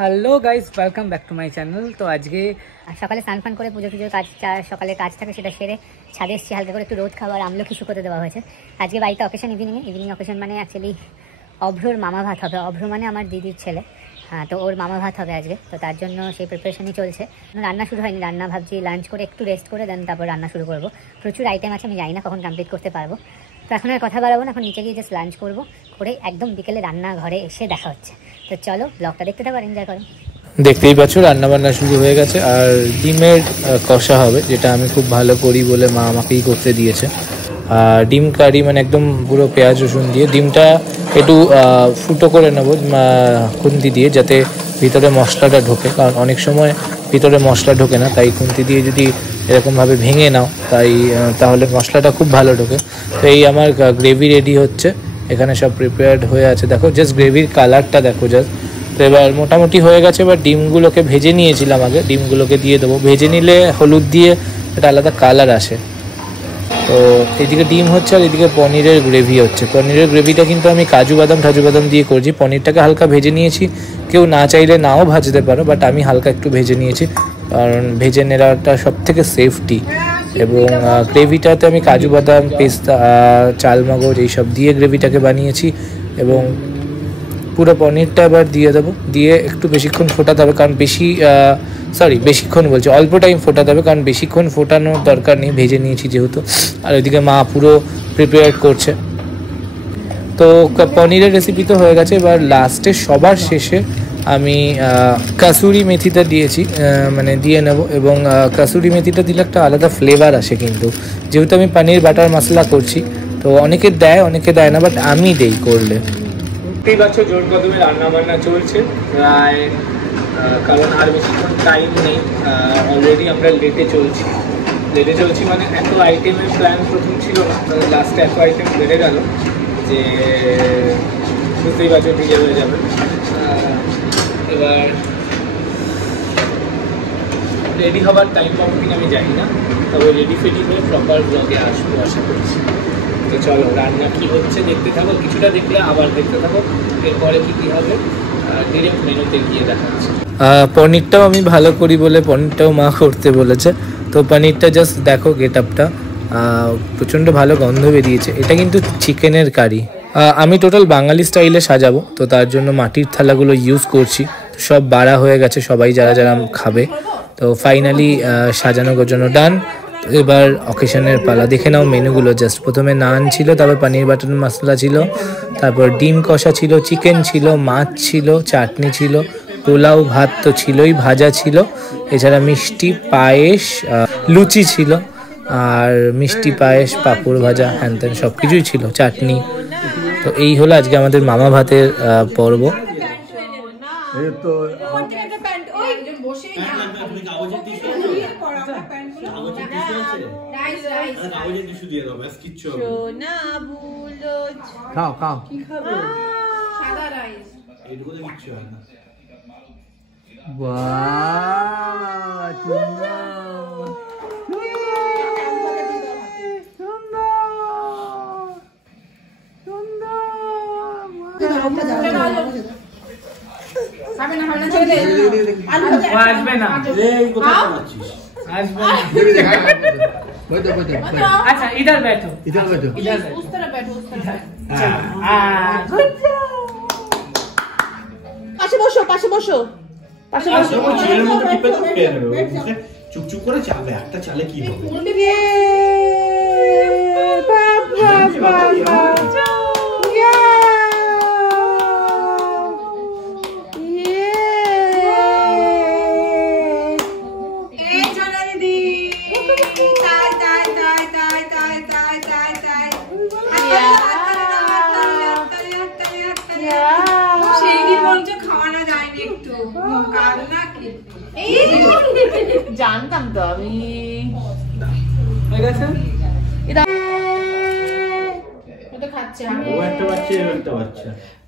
Hello guys, welcome back to my channel. তো আজকে সকালে স্নান ফান করে পুজোর কাজ সকালে কাজ থাকে সেটা সেরে ছাদে এসেছি, হালকা করে একটু রোদ খাবার আমলকি শুকোতে দেওয়া হয়েছে। আজকে বাড়িতে অকেশন ইভিনিং অকেশন মানে অ্যাকচুয়ালি অভ্রর মামা ভাত হবে। অভ্র মানে আমার দিদির ছেলে, হ্যাঁ, তো ওর মামা ভাত হবে আজকে। তো তার জন্য সেই প্রিপারেশনই চলছে। রান্না শুরু হয়নি, রান্না ভাবছি লাঞ্চ করে একটু রেস্ট করে দেন তারপর রান্না শুরু করবো। প্রচুর আইটেম আছে, আমি জানি না কখন কমপ্লিট করতে পারবো। তো এখন আর কথা বাড়াবো না, এখন নিচে গিয়ে জাস্ট লাঞ্চ করবো, করে একদম বিকেলে রান্নাঘরে এসে দেখা হচ্ছে। তো চলো ব্লগটা দেখতে থাকো, এনজয় করো। দেখতেই পাচ্ছ রান্নাবান্না শুরু হয়ে গেছে। আর ডিমের কষা হবে, যেটা আমি খুব ভালো করি বলে মা আমাকেই করতে দিয়েছে। আর ডিম কারি মানে একদম পুরো পেঁয়াজ রসুন দিয়ে ডিমটা একটু ফুটো করে নেবো খুন্তি দিয়ে, যাতে ভিতরে মশলাটা ঢোকে, কারণ অনেক সময় ভিতরে মশলা ঢোকে না। তাই খুন্তি দিয়ে যদি এরকমভাবে ভেঙে নাও তাহলে মশলাটা খুব ভালো ঢোকে। তো এই আমার গ্রেভি রেডি হচ্ছে, এখানে সব প্রিপেয়ার্ড হয়ে আছে। দেখো জাস্ট গ্রেভির কালারটা দেখো জাস্ট। তো এবার মোটামুটি হয়ে গেছে। এবার ডিমগুলোকে ভেজে নিয়েছিলাম আগে, ডিমগুলোকে দিয়ে দেবো। ভেজে নিলে হলুদ দিয়ে একটা আলাদা কালার আসে। তো এদিকে ডিম হচ্ছে আর এদিকে পনিরের গ্রেভি হচ্ছে। পনিরের গ্রেভিটা কিন্তু আমি কাজু বাদাম দিয়ে করছি। পনিরটাকে হালকা ভেজে নিয়েছি, কেউ না চাইলে নাও ভাজতে পারো, বাট আমি হালকা একটু ভেজে নিয়েছি, কারণ ভেজে নেওয়াটা সব থেকে সেফটি। এবং গ্রেভিটাতে আমি কাজু বাদাম, পেস্তা, চালমগজ এইসব দিয়ে গ্রেভিটাকে বানিয়েছি। এবং পুরো পনিরটা এবার দিয়ে দেবো, দিয়ে একটু বেশিক্ষণ ফোটাতে হবে, কারণ বেশিক্ষণ বলছি অল্প টাইম ফোটাতে হবে, কারণ বেশিক্ষণ ফোটানোর দরকার নেই, ভেজে নিয়েছি যেহেতু। আর ওইদিকে মা পুরো প্রিপেয়ার করছে। তো পনিরের রেসিপি তো হয়ে গেছে। এবার লাস্টে সবার শেষে আমি কাসুরি মেথিটা দিয়েছি, মানে দিয়ে নেব। এবং কাসুরি মেথিটা দিলে একটা আলাদা ফ্লেভার আসে, কিন্তু যেহেতু আমি পনির বাটার মশলা করছি তো অনেকে দেয় অনেকে দেয় না, বাট আমি দেই করলে। দেখতেই পাচ্ছ জোর কদমে রান্না বান্না চলছে প্রায়, কারণ আর বেশিক্ষণ টাইম নেই। অলরেডি আমরা লেটে চলছি মানে এত আইটেমের প্ল্যান প্রথম ছিল না, লাস্টে এত আইটেম বেড়ে গেল যে বুঝতেই পারছো ভিজে হয়ে যাবে। এবার রেডি হবার টাইম পাবো কিনা আমি জানি না, তবে রেডি ফেডি হয়ে প্রপার ব্লগে আসবো আশা করছি। তো চলো রান্না কী হচ্ছে দেখতে থাকো, কিছুটা দেখলে আবার দেখতে থাকো, এরপরে কী হবে ডিরেক্ট মেনুতে গিয়ে দেখা যাচ্ছে। পনিরটাও আমি ভালো করি বলে পনিরটাও মা করতে বলেছে। তো পনিরটা জাস্ট দেখো গেট আপটা, প্রচণ্ড ভালো গন্ধ বেরিয়েছে। এটা কিন্তু চিকেনের কারি। আমি টোটাল বাঙালি স্টাইলে সাজাবো, তো তার জন্য মাটির থালাগুলো ইউজ করছি। সব বাড়া হয়ে গেছে, সবাই যারা যারা খাবে। তো ফাইনালি সাজানো গোজানো ডান। এবার অকেশনের পালা। দেখে নাও মেনুগুলো জাস্ট। প্রথমে নান ছিল, তারপর পনির বাটার মশলা ছিল, তারপর ডিম কষা ছিল, চিকেন ছিল, মাছ ছিল, চাটনি ছিল, পোলাও, ভাত তো ছিলই, ভাজা ছিল, এছাড়া মিষ্টি, পায়েস, লুচি ছিল, আর মিষ্টি, পায়েস, পাঁপড় ভাজা, হ্যান ত্যান সব কিছুই ছিল, চাটনি। তো এই হলো আজকে আমাদের মামা ভাতের পর্ব। খাও খাও সাদা রাইস এইটুকু তো কিচ্ছু হয় না। আসবে না, আচ্ছা ইধার बैठो, उस तरफ बैठो। পাশে বসো। চুপচুপ করে চালে, একটা চালে কি হবে? জানতাম তো আমি। খাচ্ছে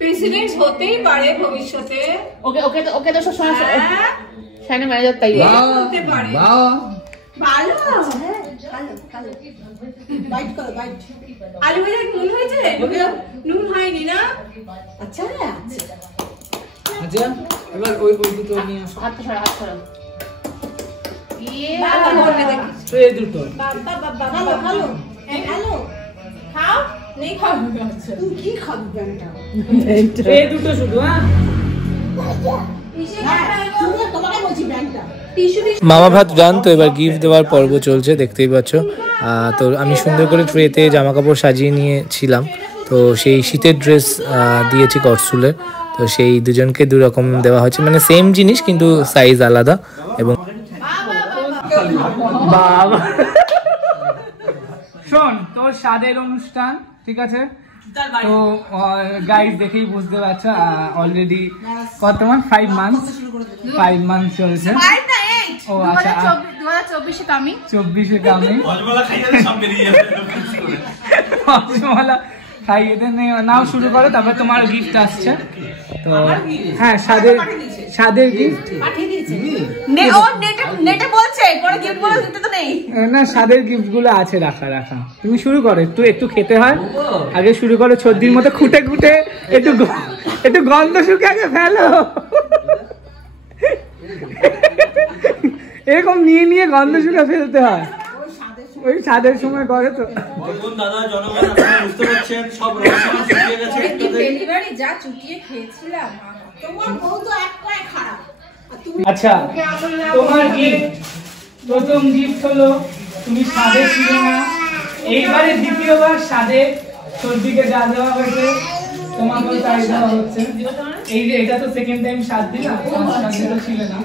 প্রেসিডেন্ট হতেই পারে ভবিষ্যতে। ওকে তো সবসময় সাইনে ম্যানেজার তাই হতে পারে। ভালো বাইট করো, বাইট। আলু ভাজা নুন হয়েছে? নুন হয়নি না? আচ্ছা আচ্ছা এবার ওই দুটো নিয়ে আসো। হাত ছড়া হাত ছড়া এই দুটো ভালো ভালো ভালো খাও নেই খাও তুই কি খাবি ব্যাংকটা এই দুটো শুধু হ্যাঁ তোমাকে বলছি ব্যাংকটা মামা ভাত ডান। তো এবার গিফট দেওয়ার পর্ব চলছে, দেখতেই পাচ্ছ। তো আমি সুন্দর করে ট্রেতে জামা কাপড় সাজিয়ে নিয়েছিলাম। তো সেই শীতের ড্রেস দিয়েছি কটসুলের। তো সেই দুজনকে দু রকম দেওয়া হয়েছে, মানে সেম জিনিস কিন্তু সাইজ আলাদা। এবং বাবা শোন, তোর স্বাদের অনুষ্ঠান ঠিক আছে। তো গাইস দেখেই বুঝতে পারছো অলরেডি বর্তমান 5 মান্থ চলছে। ও আচ্ছা 2024 কামি 24 কামি রসমালাই খাইয়ে সব বেরিয়ে যাবে রসমালাই খাইয়ে নাও শুরু করো, তারপর তোমার গিফট আসছে। তো হ্যাঁ স্বাদের গিফট পাঠিয়ে দিয়েছে ও নেটে বলছে পরে গিফট বলে দিতে তো নেই না, স্বাদের গিফট গুলো আছে রাখা। তুমি শুরু করো, একটু খেতে হয় আগে শুরু করো। ছর্দির মতো খুঁটে একটু গন্ধ শুকে আগে ফেলো। এরকম নিয়ে গন্ধ শুকে ফেলতে হয়, ওই স্বাদের সময় করে। তো দেখুন দাদা জনগণ আপনারা বুঝতে পারছেন সব রসমালাই শুকিয়ে গেছে। ডেলিভারি যা চুকিয়ে খেয়েছিলাম তোমার বউ তো একটাই খারাপ। আচ্ছা তোমার গিফট, প্রথম গিফট হলো তুমি স্বাদে ছিল না, এইবারে দ্বিতীয়বার স্বাদে সর্দিকে যা দেওয়া হয়েছে তোমাকেও তাই দেওয়া হচ্ছে। এই যে এটা তো সেকেন্ড টাইম স্বাদ দিলাম, স্বাদে তো ছিল না।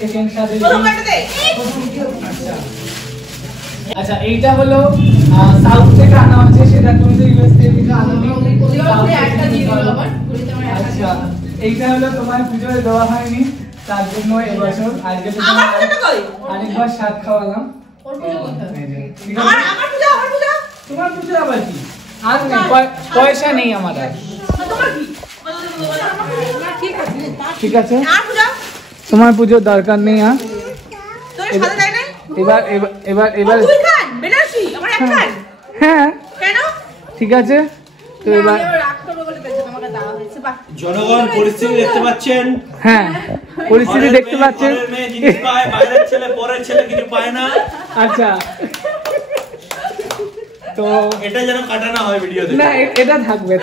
সেকেন্ড স্বাদে আচ্ছা এইটা হলো সাউথ থেকে আনা হচ্ছে, সেটা তুমি তো ইউএস থেকে আনোনি। আচ্ছা এইটা হলো তোমার পুজোয় দেওয়া হয়নি, তার জন্য এবছর আজকে আরেকবার স্বাদ খাওয়ালাম। তোমার পুজো আবার কি? আর পয়সা নেই আমার আর। ঠিক আছে তোমার পুজোর দরকার নেই। এবার হ্যাঁ ঠিক আছে। তো এবার জনগণ পরিস্থিতি দেখতে পাচ্ছেন। হ্যাঁ পরিস্থিতি দেখতে পাচ্ছেন। জিনিস পায়, বাইরের ছেলে পরের ছেলে কিছু পায় না। আচ্ছা তো এটা যেন কাটানো হয় ভিডিওতে। না এটা থাকবে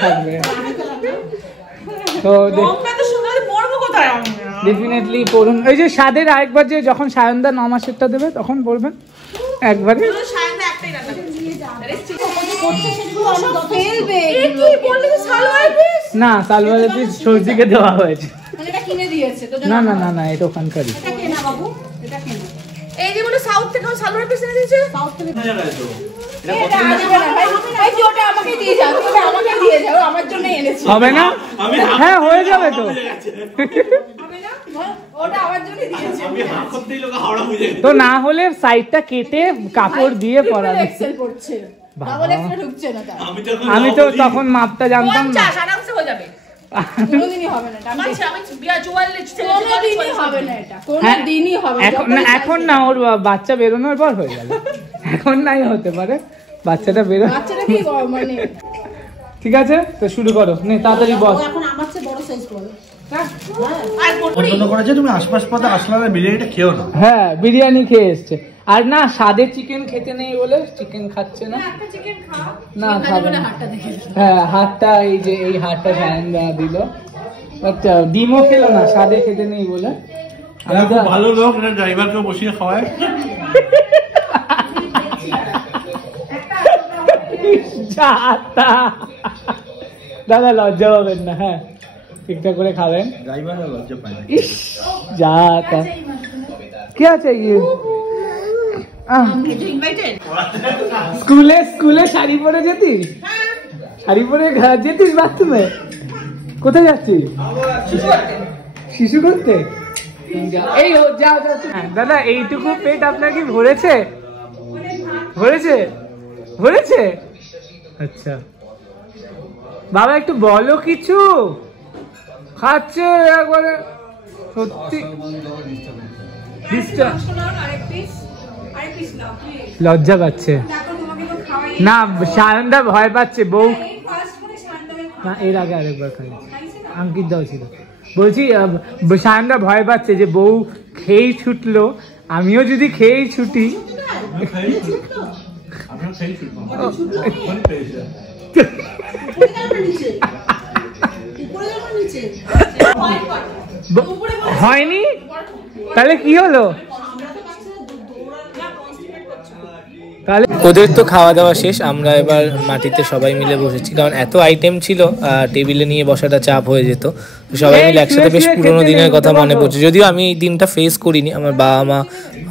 তো ডেফিনেটলি পড়ুন। ওই যে স্বাদের আরেকবার যে যখন সায়নদা 9 মাসেরটা দেবে তখন বলবেন একবারে। না সালোয়ারের পিস সর্দিকে দেওয়া হয়েছে। না এটা ওখানকারই। এই যে বলে সাউথ থেকে সালোয়ার পিস এনে দিয়েছে। সাউথ থেকে হবে না? হ্যাঁ হয়ে যাবে তো। তো না হলে সাইডটা কেটে কাপড় দিয়ে পরাবে। আমি তো তখন মাপটা জানতাম না। এখন না, ওর বাচ্চা বেরোনোর পর হয়ে যাবে, এখন নাই হতে পারে, বাচ্চাটা বেরো। ঠিক আছে তো শুরু করো, নে তাড়াতাড়ি বস। তুমি আশপাশ পাতা আসলে বিরিয়ানিটা খেও না। হ্যাঁ বিরিয়ানি খেয়ে এসছে। আর না স্বাদে চিকেন খেতে নেই বলে চিকেন খাচ্ছে না। না খাবে না। হ্যাঁ হাতটা এই যে এই হাতটা সায়নদা দিল, বাট ডিমও খেলো না, স্বাদে খেতে নেই বলে। আমি তো ভালো লোক, ড্রাইভারকে বসিয়ে খাওয়ায়। দাদা লজ্জা পাবেন না, হ্যাঁ ঠিকঠাক করে খাবেন। লজ্জা পায় না। ইস যা তা কি আছে স্কুলে শাড়ি পরে যেতিস, শাড়ি পরে যেতিস বাথরুমে? কোথায় যাচ্ছিস? শিশু করতে? এই যাও। দাদা এইটুকু পেট আপনার কি ভরেছে? ভরেছে? আচ্ছা বাবা একটু বলো কিছু। খাচ্ছে একবারে সত্যি। লজ্জা পাচ্ছে না, সায়নদা ভয় পাচ্ছে বউ। না এর আগে আরেকবার খাই, আঙ্কিত দাও ছিল। বলছি সায়নদা ভয় পাচ্ছে যে বউ খেয়েই ছুটলো, আমিও যদি খেয়েই ছুটি। হয়নি তাহলে কি হলো? ওদের তো খাওয়া দাওয়া শেষ, আমরা এবার মাটিতে সবাই মিলে বসেছি, কারণ এত আইটেম ছিল টেবিলে নিয়ে বসাটা চাপ হয়ে যেত। সবাই মিলে একসাথে বেশ পুরোনো দিনের কথা মনে পড়ছে, যদিও আমি এই দিনটা ফেস করিনি। আমার বাবা মা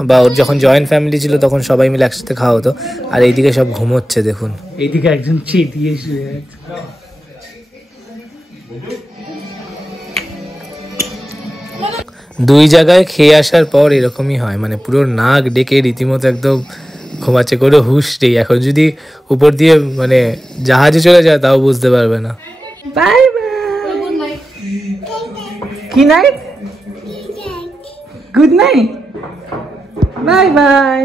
বা ওর যখন জয়েন্ট ফ্যামিলি ছিল তখন সবাই মিলে একসাথে খাওয়া হতো। আর এইদিকে সব ঘুমোচ্ছে দেখুন, এইদিকে একজন চেতিয়ে শুয়ে আছে। দুই জায়গায় খেয়ে আসার পর এরকমই হয়, মানে পুরো নাক ডেকে রীতিমতো একদম ঘুমাচ্ছে, করে হুশ নেই। এখন যদি উপর দিয়ে মানে জাহাজে চলে যায় তাও বুঝতে পারবে না। বাই বাই, কি night, good night, bye bye.